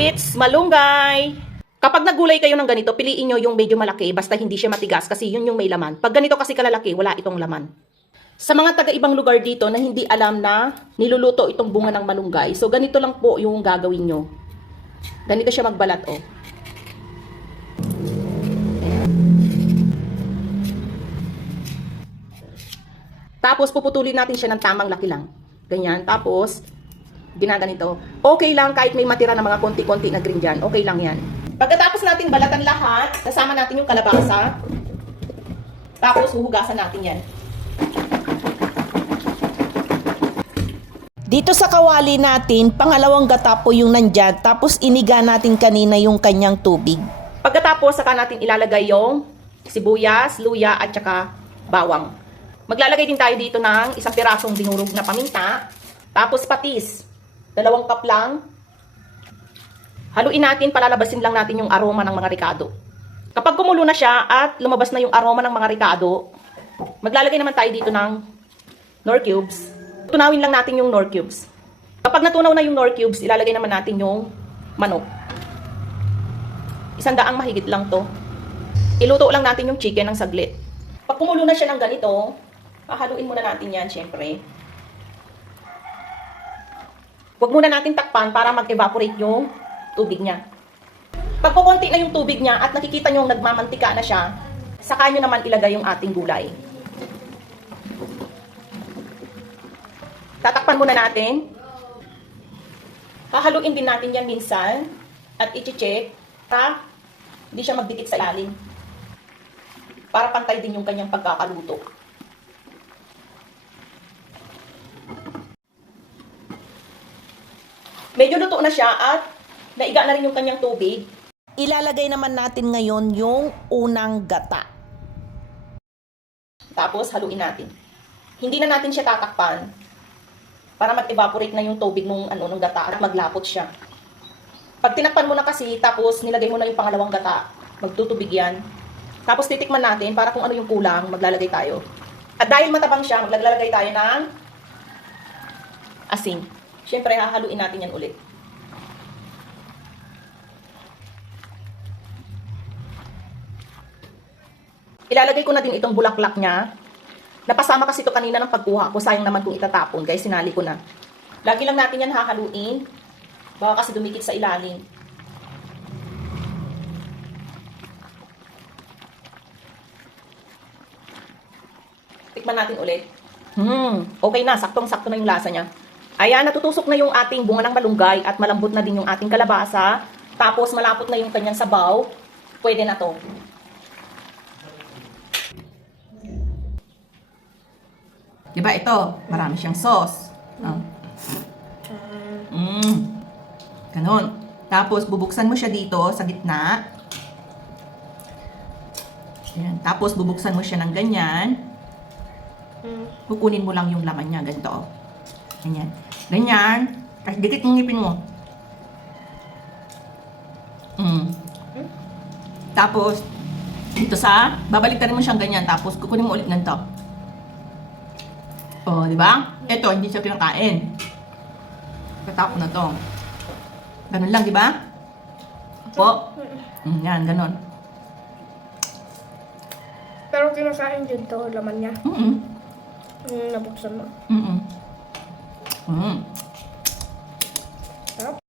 It's malunggay! Kapag nagulay kayo ng ganito, piliin nyo yung medyo malaki, basta hindi siya matigas kasi yun yung may laman. Pag ganito kasi kalalaki, wala itong laman. Sa mga taga-ibang lugar dito na hindi alam na niluluto itong bunga ng malunggay, so ganito lang po yung gagawin nyo. Ganito siya magbalat, oh. Tapos puputulin natin siya ng tamang laki lang. Ganyan. Tapos, ginaganito. Okay lang kahit may matira na mga konti-konti na green dyan. Okay lang yan. Pagkatapos natin balatan lahat, kasama natin yung kalabasa. Tapos huhugasan natin yan. Dito sa kawali natin, pangalawang gata po yung nandyan. Tapos iniga natin kanina yung kanyang tubig. Pagkatapos, saka natin ilalagay yung sibuyas, luya, at saka bawang. Maglalagay din tayo dito ng isang pirasong dinurog na paminta. Tapos patis. 2 cup lang. Haluin natin, palalabasin lang natin yung aroma ng mga ricado. Kapag kumulo na siya at lumabas na yung aroma ng mga ricado, maglalagay naman tayo dito ng Knorr cubes. Tunawin lang natin yung Knorr cubes. Kapag natunaw na yung Knorr cubes, ilalagay naman natin yung manok. 100 mahigit lang to. Iluto lang natin yung chicken ng saglit. Pag kumulo na siya ng ganito, haluin muna natin yan, syempre. Huwag muna natin takpan para mag-evaporate yung tubig niya. Pag kukunti na yung tubig niya at nakikita nyo nagmamantika na siya, saka nyo naman ilagay yung ating gulay. Tatakpan muna natin. Hahaluin din natin yan minsan at i-check para hindi siya magdikit sa ilalim. Para pantay din yung kanyang pagkakaluto. Medyo luto na siya at naiga na rin yung kanyang tubig. Ilalagay naman natin ngayon yung unang gata. Tapos haluin natin. Hindi na natin siya tatakpan para mag-evaporate na yung tubig ng gata at maglapot siya. Pag tinakpan mo na kasi, tapos nilagay mo na yung pangalawang gata, magtutubig yan. Tapos titikman natin para kung ano yung kulang, maglalagay tayo. At dahil matabang siya, maglalagay tayo ng asin. Siyempre, hahaluin natin yan ulit. Ilalagay ko na din itong bulaklak niya. Napasama kasi ito kanina ng pagkuha ko. Sayang naman kung itatapon. Guys, sinali ko na. Lagi lang natin yan hahaluin. Baka kasi dumikit sa ilalim. Tikman natin ulit. Okay na. Saktong-sakto na yung lasa niya. Ayan, natutusok na yung ating bunga ng malunggay at malambot na din yung ating kalabasa. Tapos malapot na yung kanyang sabaw. Pwede na to. Diba ito? Marami siyang sauce. Ganon. Tapos bubuksan mo siya dito sa gitna. Ayan. Tapos bubuksan mo siya ng ganyan. Kukunin mo lang yung laman niya. Ganito. Ganyan. Ganyan. Tapos dikit yung ngipin mo. Tapos, dito babalik mo siyang ganyan. Tapos, kukunin mo ulit ganito. Oh, di ba? Ito, hindi siya kinakain. Katapon na to. Ganun lang, di ba? Po. Yan, ganun. Pero kinakain din to, laman niya. Nabuksan mo. Mm.